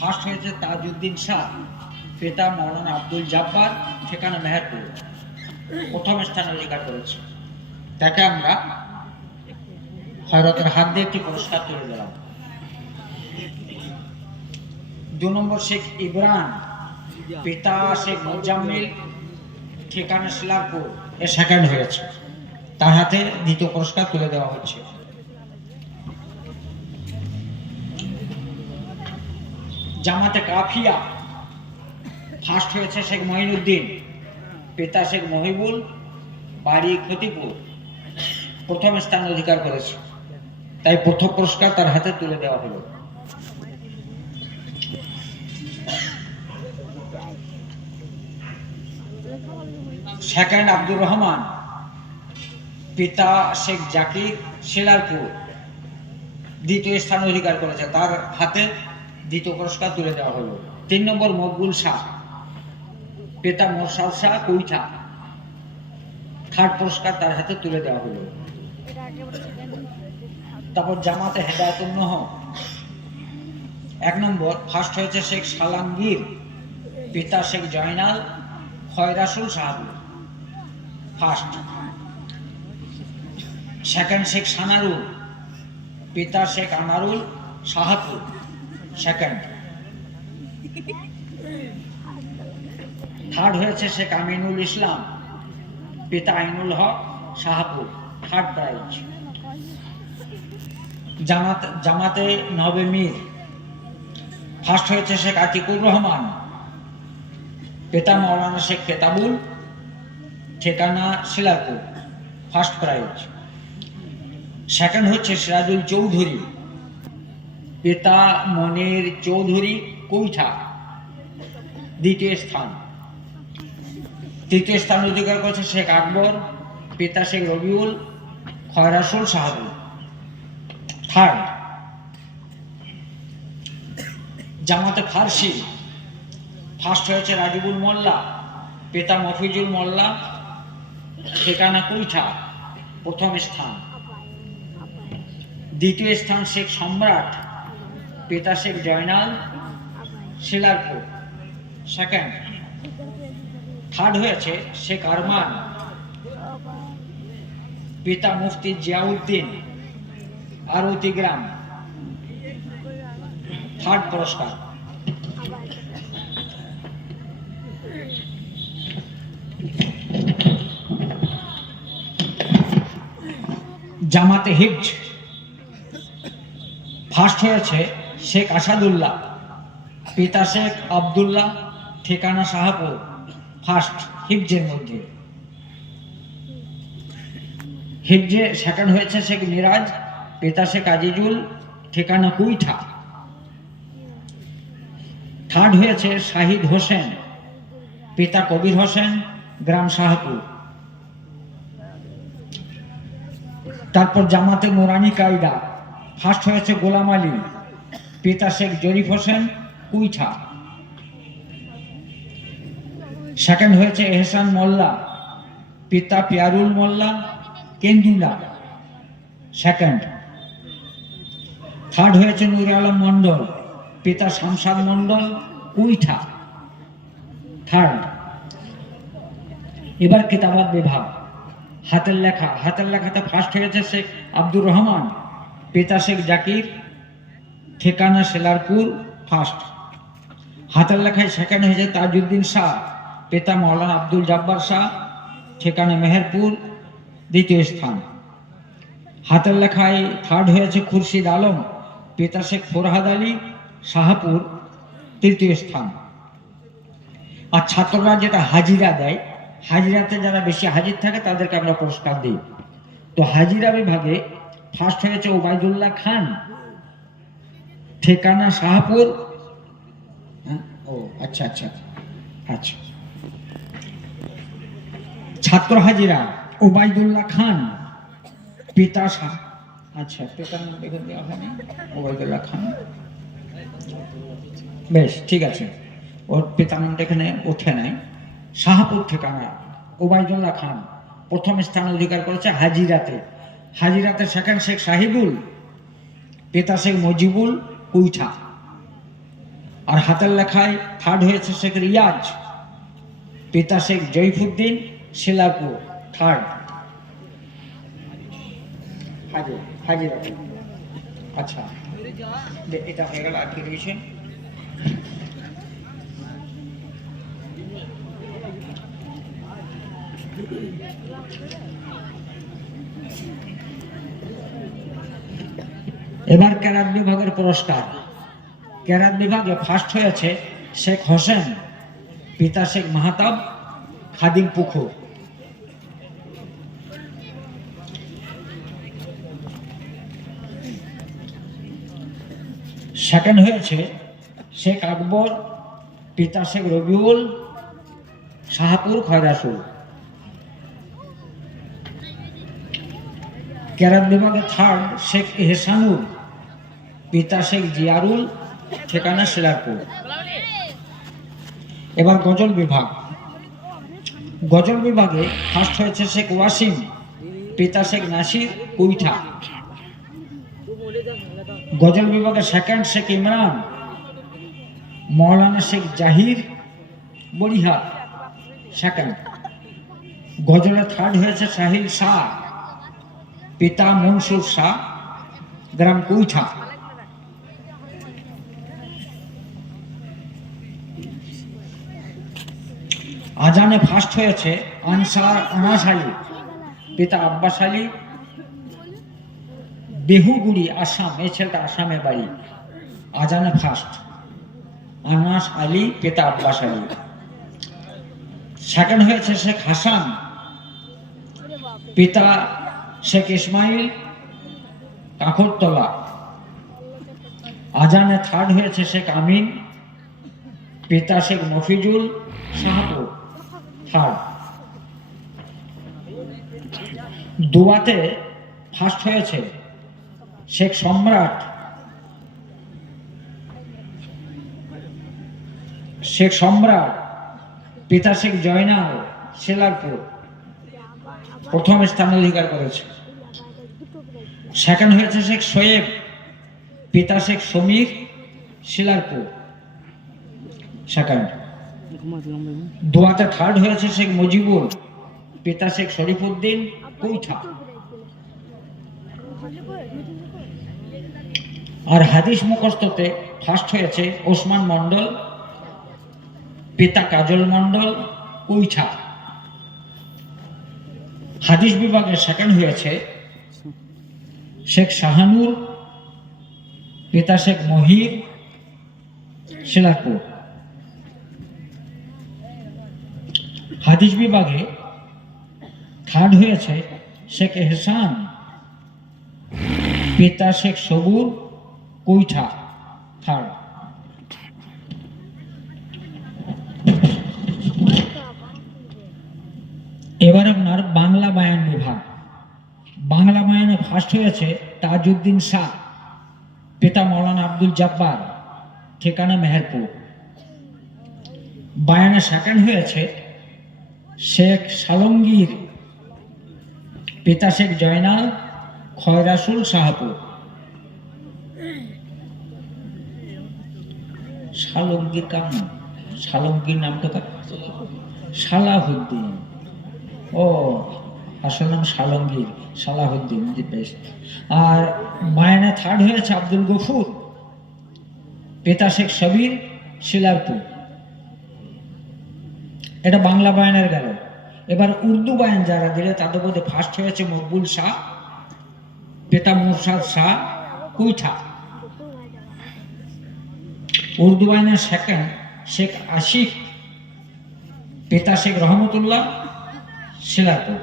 First হয়েছে তাজউদ্দিন শাহ পিতা মৌলানা আব্দুল জাব্বার, ঠিকানা মেহেরপুর। প্রথম স্থান অধিকার করেছে। তাকে আমরা হয়রতের হাত দিয়ে একটি পুরস্কার তুলে দিলাম। দু নম্বর শেখ ইব্রান পিতা শেখ মোজাম্মিল, ঠিকানা শিলারপুর এ সেকেন্ড হয়েছে। তার হাতে দ্বিতীয় পুরস্কার তুলে দেওয়া হচ্ছে জামাতে কাফিয়া। ফার্স্ট হয়েছে শেখ মহিনুদ্দিন, পিতা শেখ মহিবুল, বাড়ি ক্ষতিপুর। প্রথম স্থান অধিকার করেছে। তাই প্রথম পুরস্কার তার হাতে তুলে দেওয়া হলো। সেকেন্ড আব্দুর রহমান, পিতা শেখ জাকির শিলারপুর দ্বিতীয় স্থান অধিকার করেছে। তার হাতে দ্বিতীয় পুরস্কার তুলে দেওয়া হলো। তিন নম্বর মকবুল শাহ, পেতা মোরসাল শাহ কুইঠা। থার্ড পুরস্কার তার হাতে তুলে দেওয়া হলো। তারপর জামাতে হেদায়তুন্নহ এক নম্বর ফার্স্ট হয়েছে শেখ সালামগীর, পিতা শেখ জয়নাল, খয়রাসুল সাহাবুল ফার্স্ট সেকেন্ড শেখ সানারুল, পিতা শেখ আনারুল সাহাপুর সেকেন্ড থার্ড হয়েছে শেখ আমিনুল ইসলাম, পিতা আইনুল হক শাহাপুর থার্ড প্রাইজ জামাত জামাতে নবে মীর। ফার্স্ট হয়েছে শেখ আতিকুর রহমান, পিতা মৌলানা শেখ কেতাবুল, ঠিকানা শিলারপুর ফার্স্ট প্রাইজ সেকেন্ড হচ্ছে সিরাজুল চৌধুরী। পিতা মনির চৌধুরী কৈঠা দ্বিতীয় স্থান। তৃতীয় স্থান অধিকার করেছে শেখ আকবর, পিতা শেখ রবিউল খয়রাসুল সাহাবুল থার্ড জামাতে ফার্সি। ফার্স্ট হয়েছে রাজিবুল মোল্লা, পিতা মফিজুল মোল্লা, ঠিকানা কৈঠা প্রথম স্থান। দ্বিতীয় স্থান শেখ সম্রাট পিতা শেখ জয়নাল, শিলারপুর, সেকেন্ড। থার্ড হয়েছে শেখ আরমান, পিতা মুফতি জিয়াউদ্দিন, আরতি গ্রাম। থার্ড পুরস্কার। জামাতে হিফজ ফার্স্ট হয়েছে শেখ আসাদুল্লাহ, পিতা শেখ আবদুল্লাহ, ঠিকানা শাহাপুর ফার্স্ট হিফজের মধ্যে। হিফজে সেকেন্ড হয়েছে শেখ মিরাজ, পিতা শেখ আজিজুল, ঠিকানা কুইঠা। থার্ড হয়েছে শাহিদ হোসেন, পিতা কবির হোসেন, গ্রাম শাহপুর। তারপর জামাতে নোরানি কায়দা ফার্স্ট হয়েছে গোলাম আলী। পিতা শেখ জরিফ হোসেন কুইঠা সেকেন্ড হয়েছে এহসান মোল্লা, পিতা পিয়ারুল মোল্লা, কেন্দুলা। সেকেন্ড। থার্ড হয়েছে নুর আলম মন্ডল পিতা শামসাদ মন্ডল কুইঠা থার্ড। এবার কিতাবাত বিভাগ। হাতের লেখা, হাতের লেখাতে ফার্স্ট হয়েছে শেখ আব্দুর রহমান, পিতা শেখ জাকির ঠিকানা সেলারপুর ফার্স্ট। হাতের লেখায় সেকেন্ড হয়েছে তাজউদ্দিন শাহ, পিতা মৌলানা আব্দুল জব্বার শাহ, ঠিকানা মেহেরপুর, দ্বিতীয় স্থান। হাতের লেখায় থার্ড হয়েছে খুরশিদ আলম, পিতা শেখ ফোরহাদ আলী, শাহপুর, তৃতীয় স্থান। আর ছাত্ররা যেটা হাজিরা দেয়, হাজিরাতে যারা বেশি হাজির থাকে তাদেরকে আমরা পুরস্কার দিই। তো হাজিরা বিভাগে ফার্স্ট হয়েছে ওবায়দুল্লাহ খান ঠিকানা শাহপুর। হ্যাঁ? ও আচ্ছা আচ্ছা। আচ্ছা। ছাত্র হাজিরা, ওবায়দুল্লাহ খান। পিতা শাহ। আচ্ছা পিতার নাম দেখে দেওয়া হয়নি। ওবায়দুল্লাহ খান। বেশ, ঠিক আছে। ওর পিতার নামটা এখানে ওঠে নাই। শাহপুর ঠিকানা, ওবায়দুল্লাহ খান। প্রথম স্থান অধিকার করেছে হাজিরাতে। হাজিরাতে সেকেন্ড শেখ সাহিবুল, পিতা শেখ মজিবুল কুইঠা আর হাতের লেখায় থার্ড হয়েছে শেখ রিয়াজ, পিতা শেখ জয়ফুদ্দিন, শিলাপুর, থার্ড। হাজির হাজির আচ্ছা এটা হয়ে গেল আর কি রয়েছে এবার ক্যারাত বিভাগের পুরস্কার। ক্যারাত বিভাগে ফার্স্ট হয়েছে শেখ হোসেন, পিতা শেখ মাহাতাব, খাদিম পুকুর সেকেন্ড হয়েছে শেখ আকবর, পিতা শেখ রবিউল, শাহপুর, খয়রাসুল। ক্যারাত বিভাগে থার্ড শেখ এহসানুল। পিতা শেখ জিয়ারুল, ঠিকানা শিলারপুর। এবার গজল বিভাগ। গজল বিভাগে ফার্স্ট হয়েছে শেখ ওয়াসিম, পিতা শেখ নাসির কুইঠা গজল বিভাগে সেকেন্ড শেখ ইমরান, মৌলানা শেখ জাহির বরিহাট সেকেন্ড গজলে থার্ড হয়েছে সাহিল শাহ, পিতা মনসুর শাহ, গ্রাম কুইঠা আজানে ফার্স্ট হয়েছে আনসার আনাস আলী, পিতা আব্বাস আলী, বেহুগুড়ি আসাম, এই ছেলেটা আসামে বাড়ি। আজানে ফার্স্ট আনাস আলী, পিতা আব্বাস আলী। সেকেন্ড হয়েছে শেখ হাসান, পিতা শেখ ইসমাইল, কাকরতলা। আজানে থার্ড হয়েছে শেখ আমিন, পিতা শেখ মফিজুল শাহপুর। থার্ড দুয়াতে ফার্স্ট হয়েছে শেখ সম্রাট। শেখ সম্রাট, পিতা শেখ জয়নাল শেলারপুর প্রথম স্থান অধিকার করেছে। সেকেন্ড হয়েছে শেখ শোয়েব, পিতা শেখ সমীর শিলারপুর সেকেন্ড। দোয়াতে থার্ড হয়েছে শেখ মুজিবুর। পিতা শেখ শরীফুদ্দিন কৈঠা আর হাদিস মুখস্থতে ফার্স্ট হয়েছে ওসমান মন্ডল পিতা কাজল মন্ডল কৈঠা হাদিস বিভাগে সেকেন্ড হয়েছে শেখ শাহানুর, পিতা শেখ মহির শিলারপুর হাদিস বিভাগে থার্ড হয়েছে, শেখ এহসান, পিতা শেখ সবুর কৈঠা থার্ড এবার আপনার বাংলা বায়ান বিভাগ। বাংলা বায়ানে ফার্স্ট হয়েছে তাজউদ্দিন শাহ, পিতা মৌলানা আব্দুল জব্বার, ঠিকানা মেহেরপুর। বায়ানে সেকেন্ড হয়েছে শেখ সালঙ্গীর, পিতা শেখ জয়নাল, খয়রাসুল শাহপুর। সালঙ্গীর কাম সালঙ্গীর নাম তো সালাহুদ্দিন। ও, আসল নাম সালঙ্গীর, সালাহুদ্দিন আর মায়ানা থার্ড হয়েছে আব্দুল গফুর, পেতা শেখ সবির, শিলারপুর। এটা বাংলা বায়ানের গেল। এবার উর্দু বায়ান যারা দিলে তাদের মধ্যে ফার্স্ট হয়েছে মকবুল শাহ পেতা মুরসাদ শাহ, কুইঠা। উর্দু বায়ানের সেকেন্ড শেখ আশিক পেতা শেখ রহমতুল্লাহ শিলারপুর